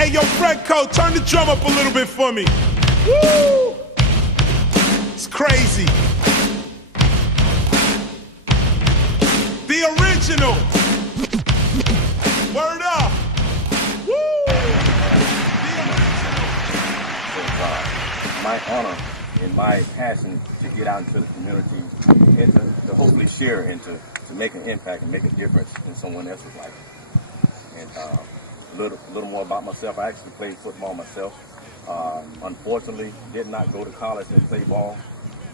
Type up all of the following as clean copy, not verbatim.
Hey, yo, Franco, turn the drum up a little bit for me. Woo! It's crazy. The original. Word up. Woo! The original. It's my honor and my passion to get out into the community and to hopefully share and to make an impact and make a difference in someone else's life. And a little more about myself. I actually played football myself. Unfortunately, did not go to college and play ball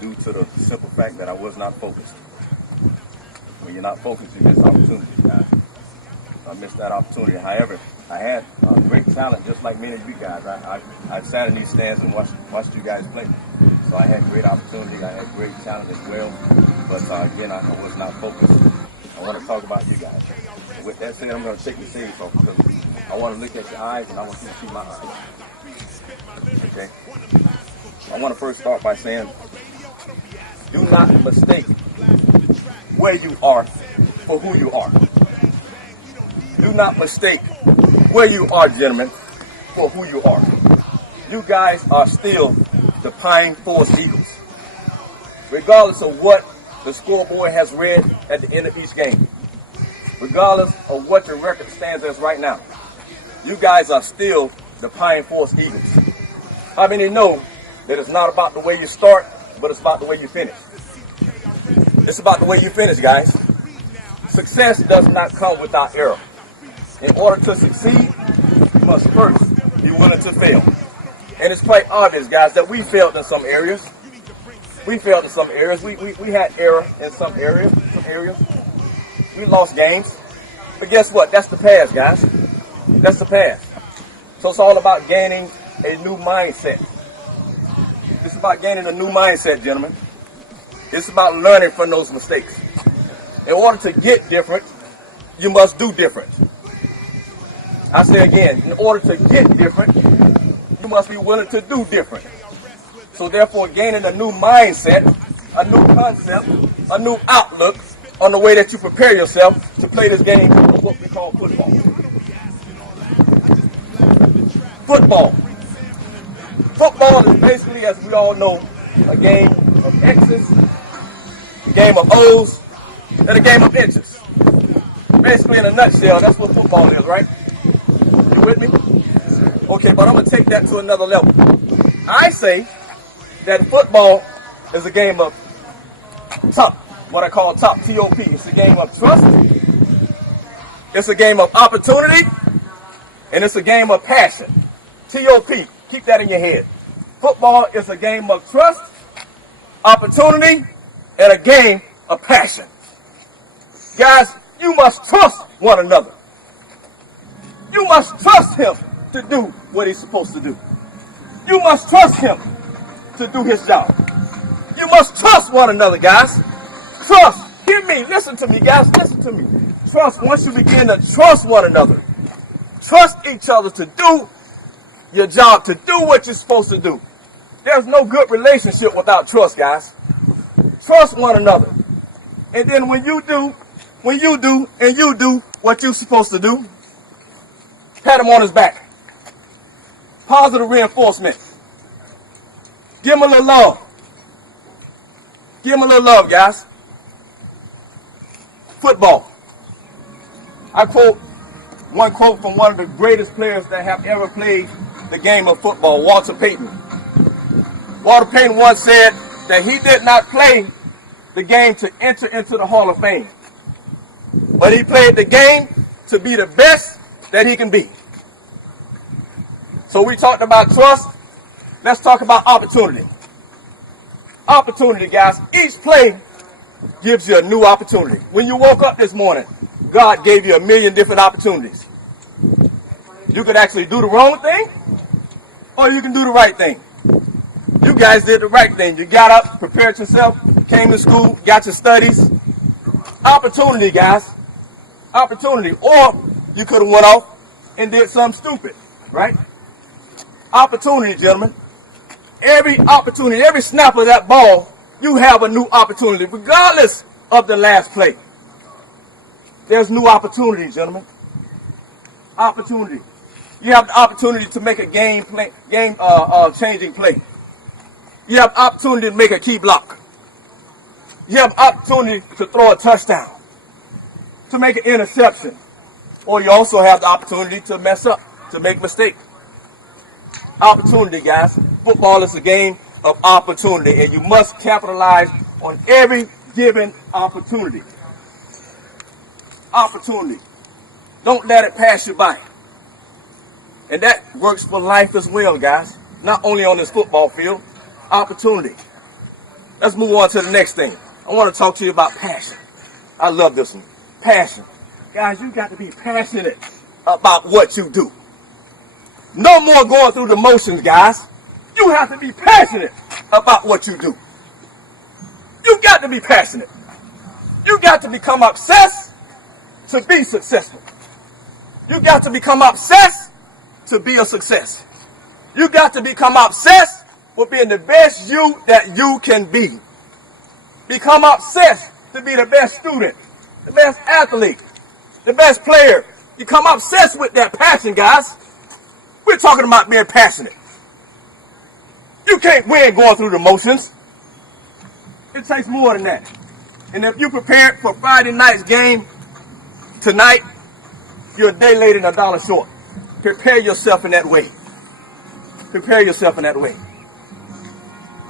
due to the simple fact that I was not focused. When you're not focused, you miss opportunities, guys. I missed that opportunity. However, I had great talent, just like many of you guys. I sat in these stands and watched you guys play. So I had great opportunity. I had great talent as well. But again, I was not focused. I want to talk about you guys. And with that said, I'm going to take the shades off because I want to look at your eyes and I want you to see my eyes. Okay? I want to first start by saying, do not mistake where you are for who you are. Do not mistake where you are, gentlemen, for who you are. You guys are still the Pine Forest Eagles. Regardless of what the scoreboard has read at the end of each game, regardless of what your record stands as right now, you guys are still the Pine Forest Eagles. How many know that it's not about the way you start, but it's about the way you finish? It's about the way you finish, guys. Success does not come without error. In order to succeed, you must first be willing to fail. And it's quite obvious, guys, that we failed in some areas. We failed in some areas. We had error in some areas. We lost games. But guess what? That's the past, guys. That's the past. So it's all about gaining a new mindset. It's about gaining a new mindset, gentlemen. It's about learning from those mistakes. In order to get different, you must do different. I say again, in order to get different, you must be willing to do different. So therefore, gaining a new mindset, a new concept, a new outlook on the way that you prepare yourself to play this game of what we call football. Football. Football is basically, as we all know, a game of X's, a game of O's, and a game of inches. Basically, in a nutshell, that's what football is, right? You with me? Okay, but I'm going to take that to another level. I say that football is a game of top, what I call top, T-O-P. It's a game of trust, it's a game of opportunity, and it's a game of passion. T-O-P, keep that in your head. Football is a game of trust, opportunity, and a game of passion. Guys, you must trust one another. You must trust him to do what he's supposed to do. You must trust him to do his job. You must trust one another, guys. Trust. Hear me. Listen to me, guys. Listen to me. Trust. Once you begin to trust one another, trust each other to do your job, to do what you're supposed to do. There's no good relationship without trust, guys. Trust one another. And then when you do what you're supposed to do, pat him on his back. Positive reinforcement. Give him a little love. Give him a little love, guys. Football. I quote one quote from one of the greatest players that have ever played the game of football, Walter Payton. Walter Payton once said that he did not play the game to enter into the Hall of Fame, but he played the game to be the best that he can be. So we talked about trust. Let's talk about opportunity. Opportunity, guys. Each play gives you a new opportunity. When you woke up this morning, God gave you a million different opportunities. You could actually do the wrong thing, or you can do the right thing. You guys did the right thing. You got up, prepared yourself, came to school, got your studies. Opportunity, guys. Opportunity. Or you could have went off and did something stupid, right? Opportunity, gentlemen. Every opportunity, every snap of that ball, you have a new opportunity, regardless of the last play. There's new opportunity, gentlemen. Opportunity. You have the opportunity to make a game-changing play. You have the opportunity to make a key block. You have the opportunity to throw a touchdown, to make an interception. Or you also have the opportunity to mess up, to make mistakes. Opportunity, guys. Football is a game of opportunity, and you must capitalize on every given opportunity. Opportunity. Don't let it pass you by. And that works for life as well, guys. Not only on this football field. Opportunity. Let's move on to the next thing. I want to talk to you about passion. I love this one. Passion. Guys, you got to be passionate about what you do. No more going through the motions, guys. You have to be passionate about what you do. You got to be passionate. You got to become obsessed to be successful. You got to become obsessed to be a success. You got to become obsessed with being the best you that you can be. Become obsessed to be the best student, the best athlete, the best player. Become obsessed with that passion, guys. We're talking about being passionate. You can't win going through the motions. It takes more than that. And if you prepared for Friday night's game tonight, you're a day late and $1 short. Prepare yourself in that way. Prepare yourself in that way.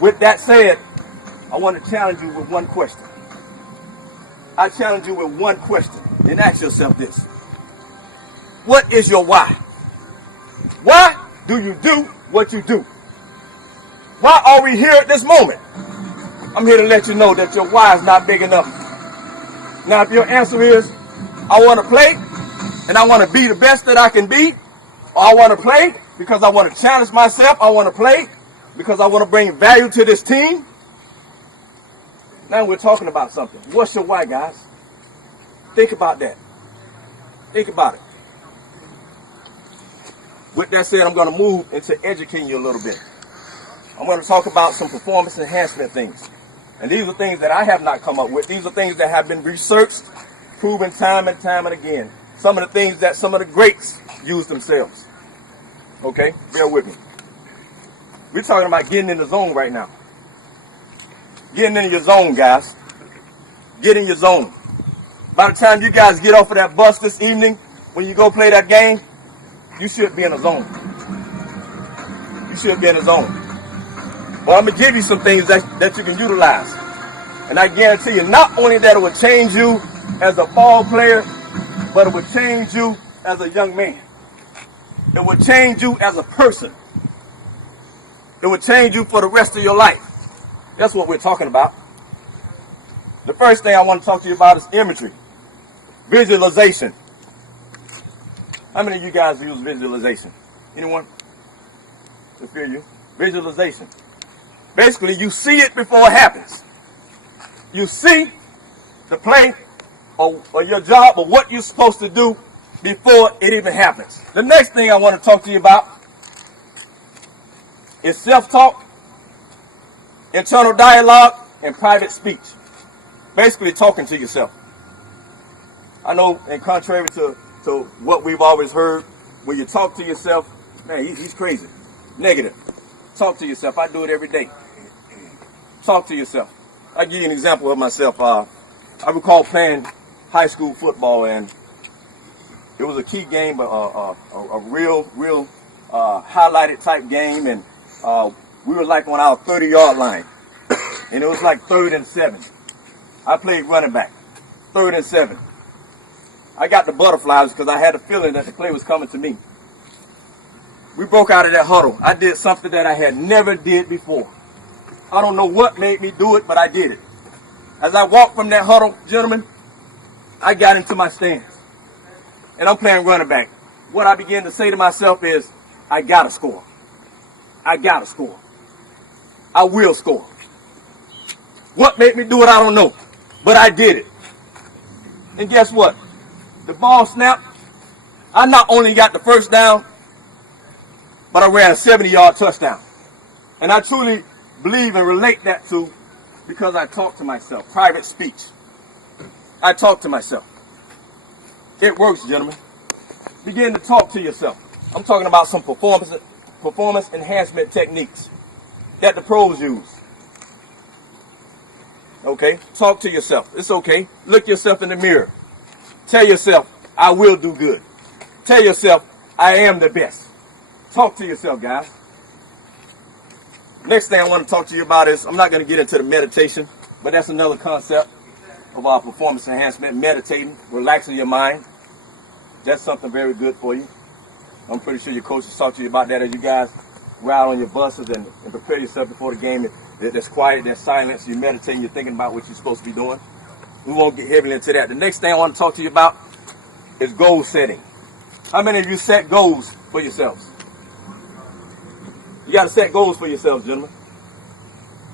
With that said, I want to challenge you with one question. I challenge you with one question. And ask yourself this. What is your why? Why do you do what you do? Why are we here at this moment? I'm here to let you know that your why is not big enough. Now, if your answer is, I want to play, and I want to be the best that I can be, or I want to play because I want to challenge myself, I want to play because I want to bring value to this team. Now we're talking about something. What's your why, guys? Think about that. Think about it. With that said, I'm going to move into educating you a little bit. I'm going to talk about some performance enhancement things. And these are things that I have not come up with. These are things that have been researched, proven time and time and again. Some of the things that some of the greats use themselves. Okay? Bear with me. We're talking about getting in the zone right now. Getting in your zone, guys. Get in your zone. By the time you guys get off of that bus this evening, when you go play that game, you should be in a zone. You should be in a zone. Well, I'm going to give you some things that you can utilize. And I guarantee you, not only that it will change you as a ball player, but it will change you as a young man. It will change you as a person. It will change you for the rest of your life. That's what we're talking about. The first thing I want to talk to you about is imagery. Visualization. How many of you guys use visualization? Anyone? Just hear you. Visualization. Basically, you see it before it happens. You see the play or your job or what you're supposed to do before it even happens. The next thing I want to talk to you about is self-talk, internal dialogue, and private speech. Basically talking to yourself. I know, in contrary to what we've always heard, when you talk to yourself, man, he's crazy. Negative. Talk to yourself. I do it every day. Talk to yourself. I'll give you an example of myself. I recall playing high school football, and it was a key game, a real highlighted type game, and we were like on our 30-yard line, and it was like 3rd and 7. I played running back, 3rd and 7. I got the butterflies because I had a feeling that the play was coming to me. We broke out of that huddle. I did something that I had never did before. I don't know what made me do it, but I did it. As I walked from that huddle, gentlemen, I got into my stance. And I'm playing running back. What I began to say to myself is, I gotta score. I gotta score. I will score. What made me do it, I don't know. But I did it. And guess what? The ball snapped. I not only got the first down, but I ran a 70-yard touchdown. And I truly believe and relate that to because I talk to myself. Private speech. I talk to myself. It works, gentlemen. Begin to talk to yourself. I'm talking about some performance enhancement techniques that the pros use. Okay? Talk to yourself. It's okay. Look yourself in the mirror. Tell yourself, I will do good. Tell yourself, I am the best. Talk to yourself, guys. Next thing I want to talk to you about is, I'm not going to get into the meditation, but that's another concept of our performance enhancement. Meditating, relaxing your mind. That's something very good for you. I'm pretty sure your coaches talk to you about that as you guys ride on your buses and prepare yourself before the game. There's quiet, there's silence, you're meditating, you're thinking about what you're supposed to be doing. We won't get heavily into that. The next thing I want to talk to you about is goal setting. How many of you set goals for yourselves? You got to set goals for yourselves, gentlemen.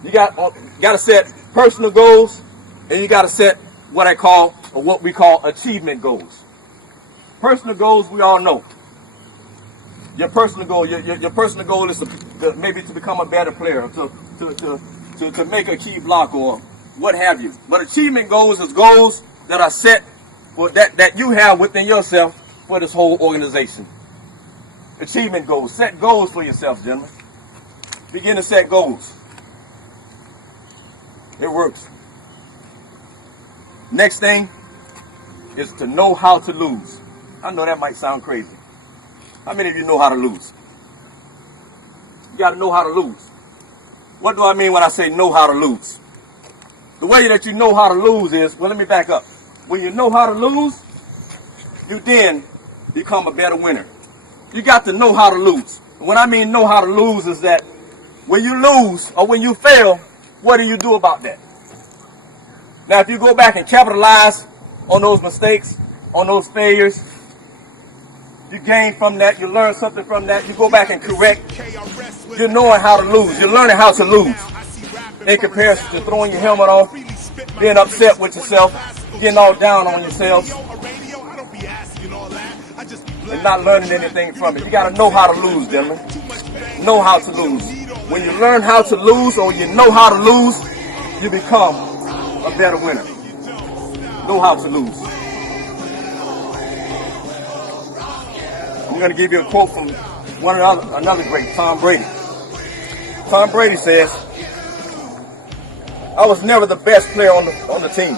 You got to set personal goals, and you got to set what we call achievement goals. Personal goals, we all know. Your personal goal, your personal goal is maybe to become a better player, to make a key block or what have you. But achievement goals is goals that are set for that you have within yourself for this whole organization. Achievement goals. Set goals for yourself, gentlemen. Begin to set goals. It works. Next thing is to know how to lose. I know that might sound crazy. How many of you know how to lose? You got to know how to lose. What do I mean when I say know how to lose? The way that you know how to lose is, well, let me back up. When you know how to lose, you then become a better winner. You got to know how to lose. When I mean know how to lose is that when you lose or when you fail, what do you do about that? Now, if you go back and capitalize on those mistakes, on those failures, you gain from that, you learn something from that, you go back and correct, you're knowing how to lose, you're learning how to lose. In comparison to throwing your helmet off, being upset with yourself, getting all down on yourself, and not learning anything from it. You got to know how to lose, gentlemen. Know how to lose. When you learn how to lose or you know how to lose, you become a better winner. Know how to lose. I'm going to give you a quote from another great, Tom Brady. Tom Brady says, I was never the best player on the team.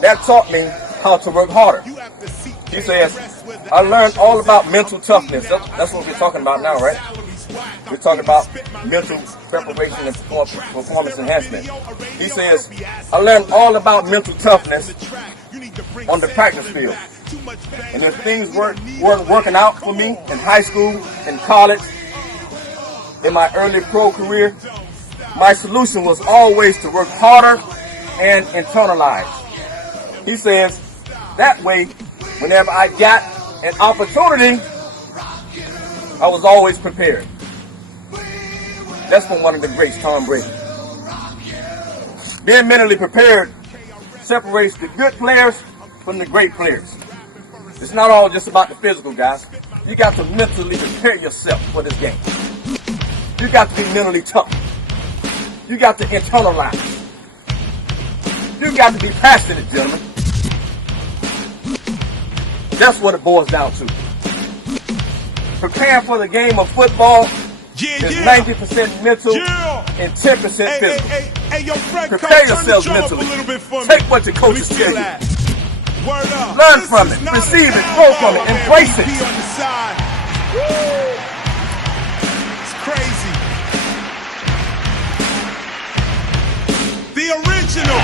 That taught me how to work harder. He says, I learned all about mental toughness. That's what we're talking about now, right? We're talking about mental preparation and performance enhancement. He says, I learned all about mental toughness on the practice field. And if things weren't working out for me in high school, in college, in my early pro career, my solution was always to work harder and internalize. He says, that way, whenever I got an opportunity, I was always prepared. That's from one of the greats, Tom Brady. Being mentally prepared separates the good players from the great players. It's not all just about the physical, guys. You got to mentally prepare yourself for this game. You got to be mentally tough. You got to internalize. You got to be passionate, gentlemen. That's what it boils down to. Preparing for the game of football is 90% mental and 10% physical. Prepare yourselves mentally. Take what your coaches tell you. Learn from it, receive it, grow from it, embrace it. It's crazy. The original